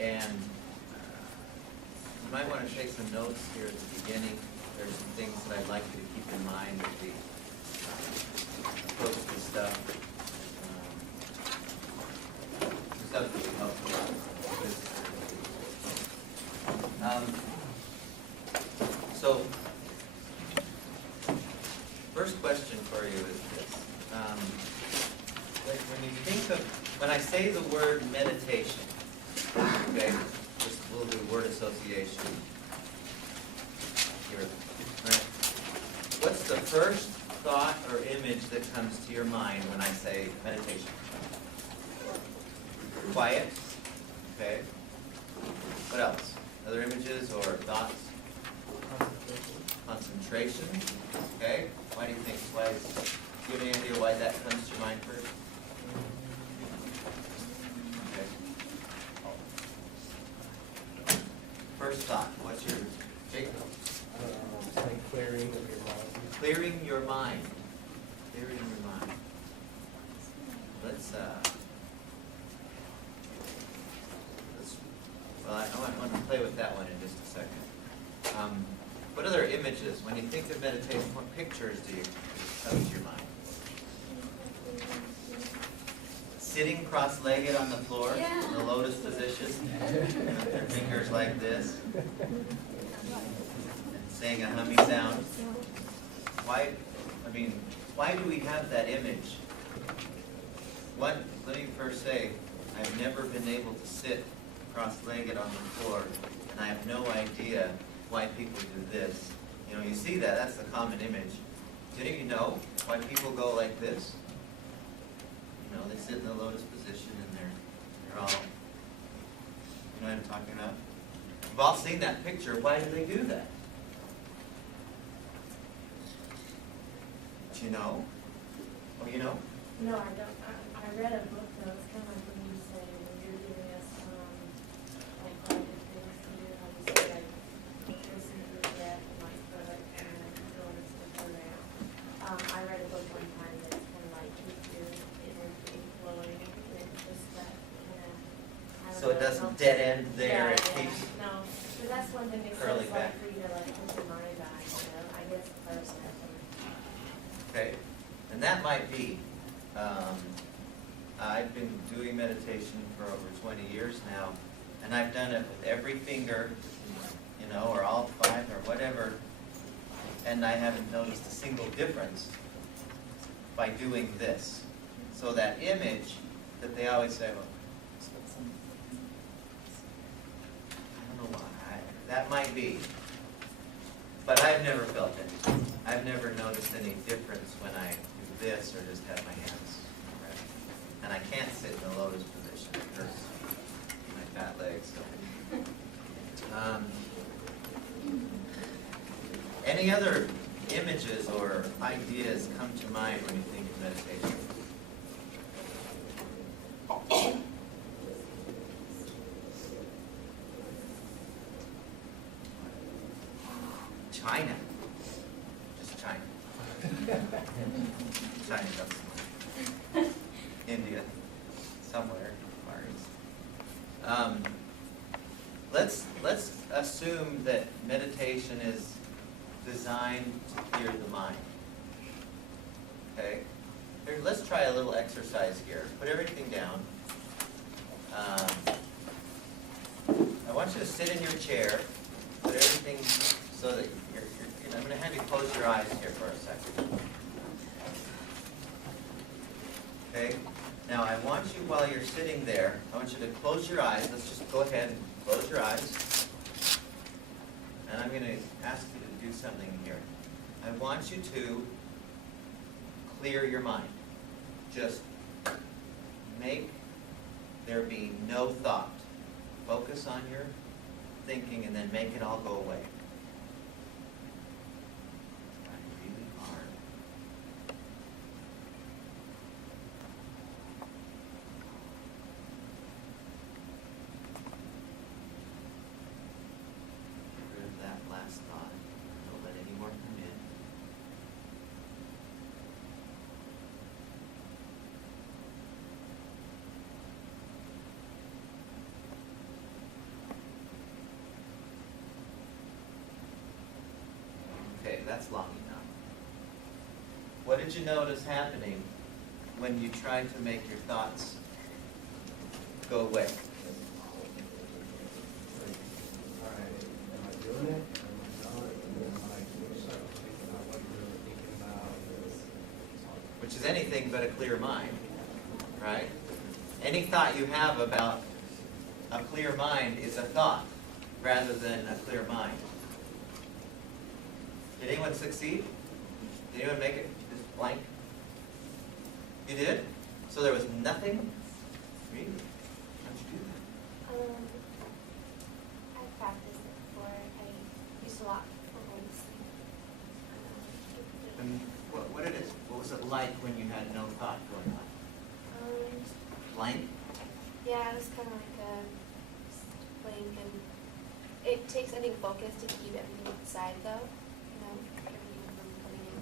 And you might want to take some notes here at the beginning. There's some things that I'd like you to keep in mind as we approach this stuff. Some stuff that will help you out with this. So, first question for you is this. When you think of, when I say the word meditation, okay, just we'll do word association here, right? What's the first thought or image that comes to your mind when I say meditation? Quiet, okay. What else? Other images or thoughts? Concentration, okay. Why do you think? Do you have any idea why that comes to your mind first? First thought, what's your, Jacob? Like clearing of your mind. Clearing your mind. Clearing your mind. Well, I want to play with that one in just a second. What other images, when you think of meditation, what pictures do you come to your mind? Sitting cross-legged on the floor, in the lotus position, with their fingers like this, and saying a humming sound. Why do we have that image? Let me first say, I've never been able to sit cross-legged on the floor, and I have no idea why people do this. You know, you see that, that's the common image. Do any of you know why people go like this? You know, they sit in the lotus position and they're all, you know what I'm talking about? We've all seen that picture. Why do they do that? Do you know? Oh, you know? No, I don't. I read a book though. It's kind of like when you say, when you're giving us like private things to do, how you say like listen to the breath and like put it and then go and stuff like that. I read a book one time that's kind of like keep your energy flowing and just that kind of. So it doesn't dead end there. It keeps. No, because that's one thing they say curling is back. like for you to like put your mind back. You know, I guess the first step. Okay, and that might be. I've been doing meditation for over 20 years now, and I've done it with every finger, you know, or all 5 or whatever, and I haven't noticed a single difference by doing this. So that image that they always say, well, I don't know why, that might be, but I've never felt anything. I've never noticed any difference when I do this or just have my hands. And I can't sit in the lotus position. It hurts my fat legs. So. Any other images or ideas come to mind when you think of meditation? China. Just China. China doesn't. India, somewhere, Far East. Let's assume that meditation is designed to clear the mind. Okay? Here, let's try a little exercise here. Put everything down. I want you to sit in your chair. Put everything so that I'm going to have you close your eyes here for a second. Okay? Now I want you, while you're sitting there, I want you to close your eyes. Let's just go ahead and close your eyes. And I'm going to ask you to do something here. I want you to clear your mind. Just make there be no thought. Focus on your thinking and then make it all go away. Try really hard. Get rid of that last thought. Don't let any more come in. that's long enough. What did you notice happening when you tried to make your thoughts go away? All right, am I doing it? Am I not? And then like, start thinking about what you're really thinking about. Which is anything but a clear mind, right? Any thought you have about a clear mind is a thought rather than a clear mind. Did anyone succeed? Did anyone make it just blank? You did? So there was nothing? Really? How'd you do that? I practiced it before. I used a lot for going to sleep. And what was it like when you had no thought going on? Just, Blank? yeah, it was kind of like a blank, and it takes, I think, focus to keep everything inside, though. You know, everything from coming in.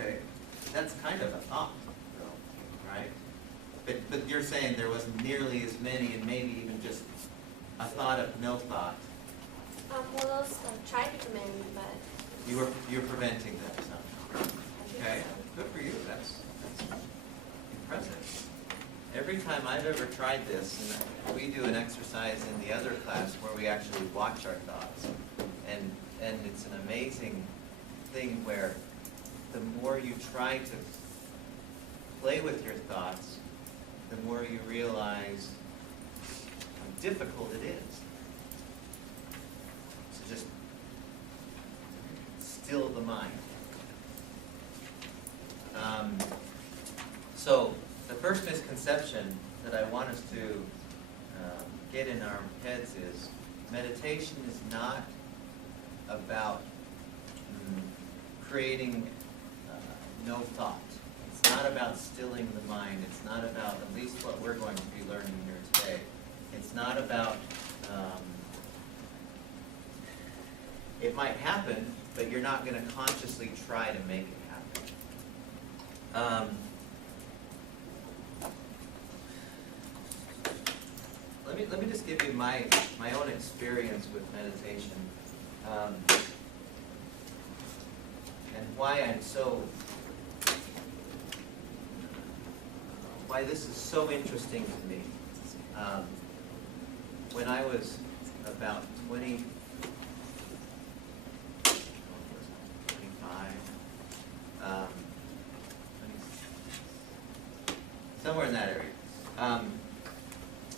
Okay, that's kind of a thought, though, right? But you're saying there wasn't nearly as many, and maybe even just a thought of no thought. Well, those tried to come in, but You're preventing them somehow. I think Okay, so. good for you. That's impressive. Every time I've ever tried this, and we do an exercise in the other class where we actually watch our thoughts, and it's an amazing thing where the more you try to play with your thoughts, the more you realize how difficult it is. So just still the mind. So the first misconception that I want us to get in our heads is meditation is not about creating no thought. It's not about stilling the mind. It's not about, at least what we're going to be learning here today, it's not about, it might happen, but you're not going to consciously try to make it happen. Let me just give you my own experience with meditation, and why this is so interesting to me. When I was about 25, somewhere in that area.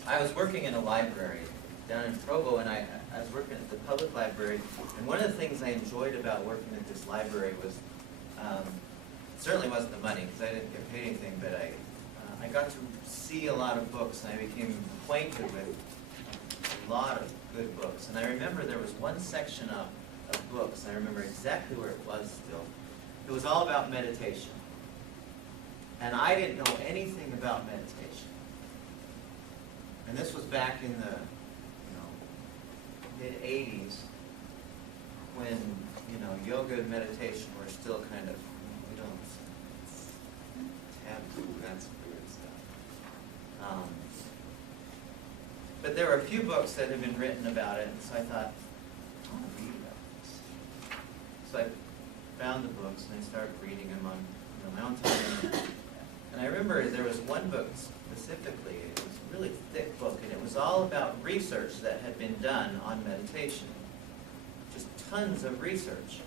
I was working in a library down in Provo, and I was working at the public library, and one of the things I enjoyed about working at this library was, certainly wasn't the money, because I didn't get paid anything, but I got to see a lot of books, and I became acquainted with a lot of good books. And I remember there was one section of books, and I remember exactly where it was still. It was all about meditation. And I didn't know anything about meditation. And this was back in the mid-'80s, when yoga and meditation were still kind of, we don't taboo, that's weird stuff. But there were a few books that had been written about it, and so I thought, I want to read about this. So I found the books and I started reading them on my own time. And I remember there was one book specifically, it was a really thick book, and it was all about research that had been done on meditation. Just tons of research.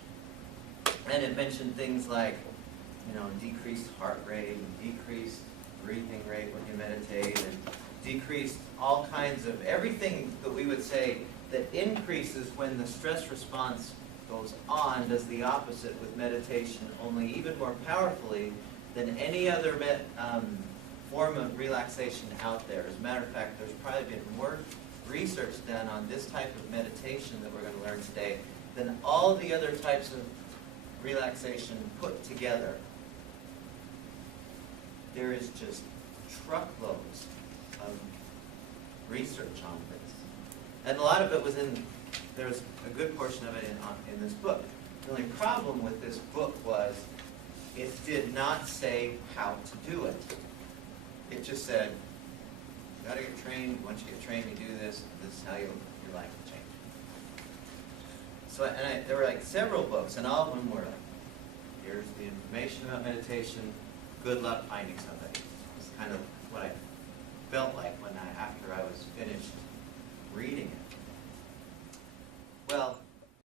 And it mentioned things like, decreased heart rate, and decreased breathing rate when you meditate, and decreased all kinds of everything that we would say that increases when the stress response goes on does the opposite with meditation, only even more powerfully than any other form of relaxation out there. As a matter of fact, there's probably been more research done on this type of meditation that we're going to learn today than all the other types of relaxation put together. There is just truckloads of research on this. And a lot of it was there was a good portion of it in this book. The only problem with this book was it did not say how to do it. It just said, you got to get trained. Once you get trained, you do this. This is how your life will change. So, there were like several books, and all of them were like, here's the information about meditation, good luck finding somebody. It's kind of